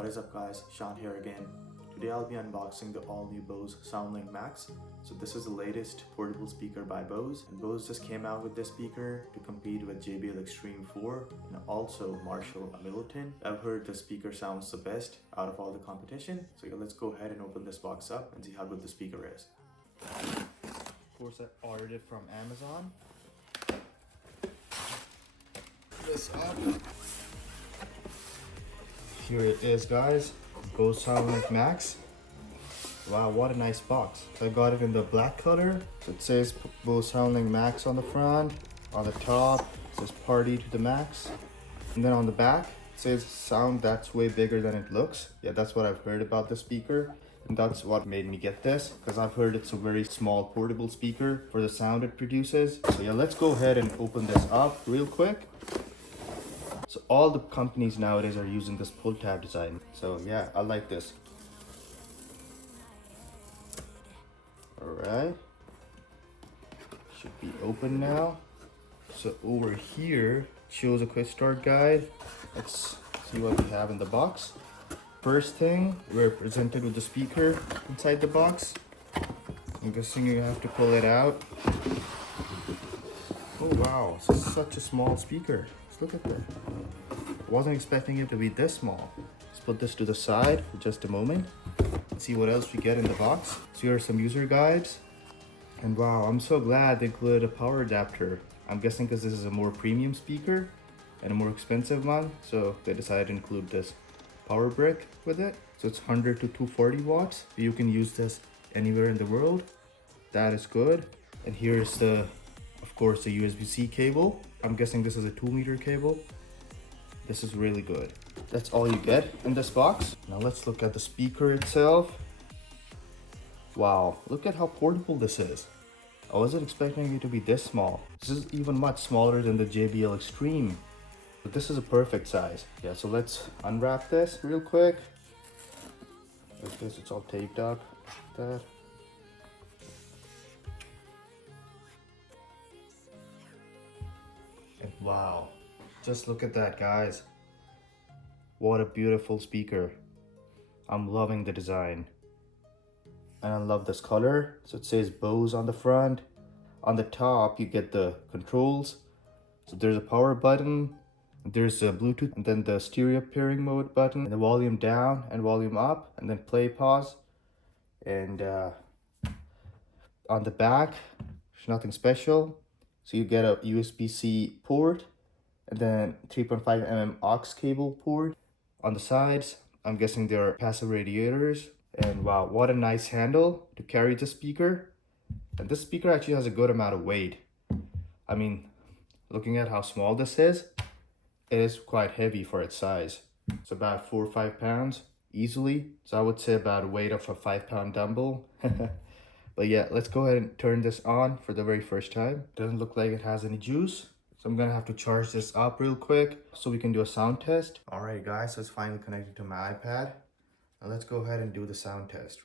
What is up guys, Sean here again. Today I'll be unboxing the all new Bose SoundLink Max. So this is the latest portable speaker by Bose, and Bose just came out with this speaker to compete with JBL Extreme 4 and also Marshall Middleton. I've heard the speaker sounds the best out of all the competition. So yeah, let's go ahead and open this box up and see how good the speaker is. Of course I ordered it from Amazon. This up. Here it is guys, Bose SoundLink Max. Wow, what a nice box. So I got it in the black color. So it says Bose SoundLink Max on the front. On the top, it says party to the max. And then on the back, it says sound that's way bigger than it looks. Yeah, that's what I've heard about the speaker. And that's what made me get this, because I've heard it's a very small portable speaker for the sound it produces. So yeah, let's go ahead and open this up real quick. So all the companies nowadays are using this pull tab design. So yeah, I like this. Alright. Should be open now. So over here, shows a quick start guide. Let's see what we have in the box. First thing, we're presented with the speaker inside the box. I'm guessing you have to pull it out. Oh wow, this is such a small speaker. Just look at that. Wasn't expecting it to be this small. Let's put this to the side for just a moment. Let's see what else we get in the box. So here are some user guides. And wow, I'm so glad they included a power adapter. I'm guessing because this is a more premium speaker and a more expensive one. So they decided to include this power brick with it. So it's 100 to 240 watts. You can use this anywhere in the world. That is good. And here's the, of course, the USB-C cable. I'm guessing this is a 2-meter cable. This is really good. That's all you get in this box. Now let's look at the speaker itself. Wow, look at how portable this is. I wasn't expecting it to be this small. This is even much smaller than the JBL Extreme. But this is a perfect size. Yeah, so let's unwrap this real quick. Like this, it's all taped up. Like that. And wow. Just look at that, guys. What a beautiful speaker. I'm loving the design. And I love this color. So it says Bose on the front. On the top, you get the controls. So there's a power button. There's a Bluetooth, and then the stereo pairing mode button, and the volume down and volume up, and then play, pause. And on the back, there's nothing special. So you get a USB-C port, and then 3.5mm aux cable port. On the sides, I'm guessing there are passive radiators. And wow, what a nice handle to carry the speaker. And this speaker actually has a good amount of weight. I mean, looking at how small this is, it is quite heavy for its size. It's about 4 or 5 pounds easily. So I would say about a weight of a 5-pound dumbbell. But yeah, let's go ahead and turn this on for the very first time. Doesn't look like it has any juice. So I'm gonna have to charge this up real quick so we can do a sound test. All right guys, so it's finally connected to my iPad. Now let's go ahead and do the sound test.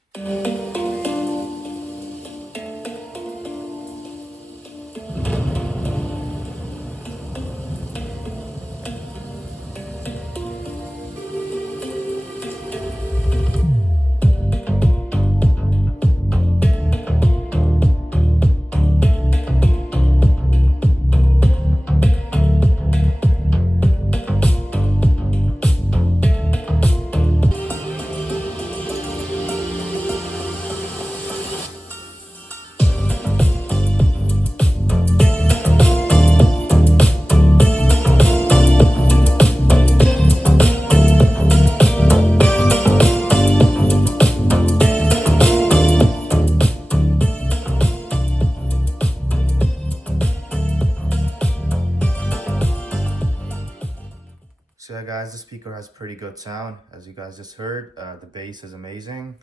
So yeah guys, the speaker has pretty good sound, as you guys just heard. The bass is amazing,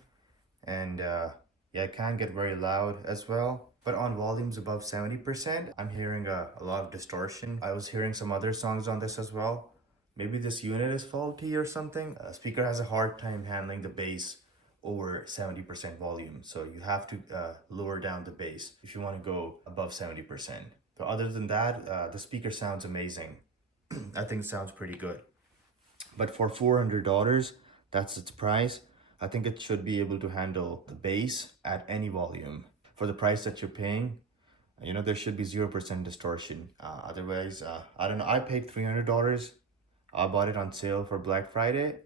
and yeah, it can get very loud as well. But on volumes above 70%, I'm hearing a lot of distortion. I was hearing some other songs on this as well. Maybe this unit is faulty or something. Speaker has a hard time handling the bass over 70% volume. So you have to lower down the bass if you want to go above 70%. But other than that, the speaker sounds amazing. I think it sounds pretty good. But for $400, That's its price. I think it should be able to handle the bass at any volume. For the price that you're paying, you know, there should be 0% distortion. Otherwise, I don't know, I paid $300. I bought it on sale for Black Friday.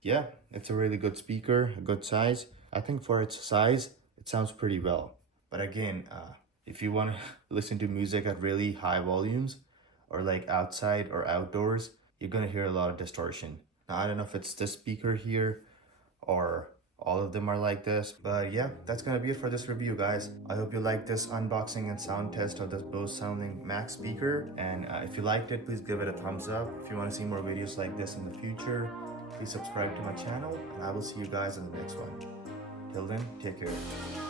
Yeah, it's a really good speaker, a good size. I think for its size, it sounds pretty well. But again, if you want to listen to music at really high volumes or like outside or outdoors, you're gonna hear a lot of distortion. Now, I don't know if it's this speaker here or all of them are like this, but yeah, that's gonna be it for this review, guys. I hope you liked this unboxing and sound test of this Bose SoundLink Max speaker, and if you liked it, please give it a thumbs up. If you want to see more videos like this in the future, please subscribe to my channel, and I will see you guys in the next one. Till then, take care.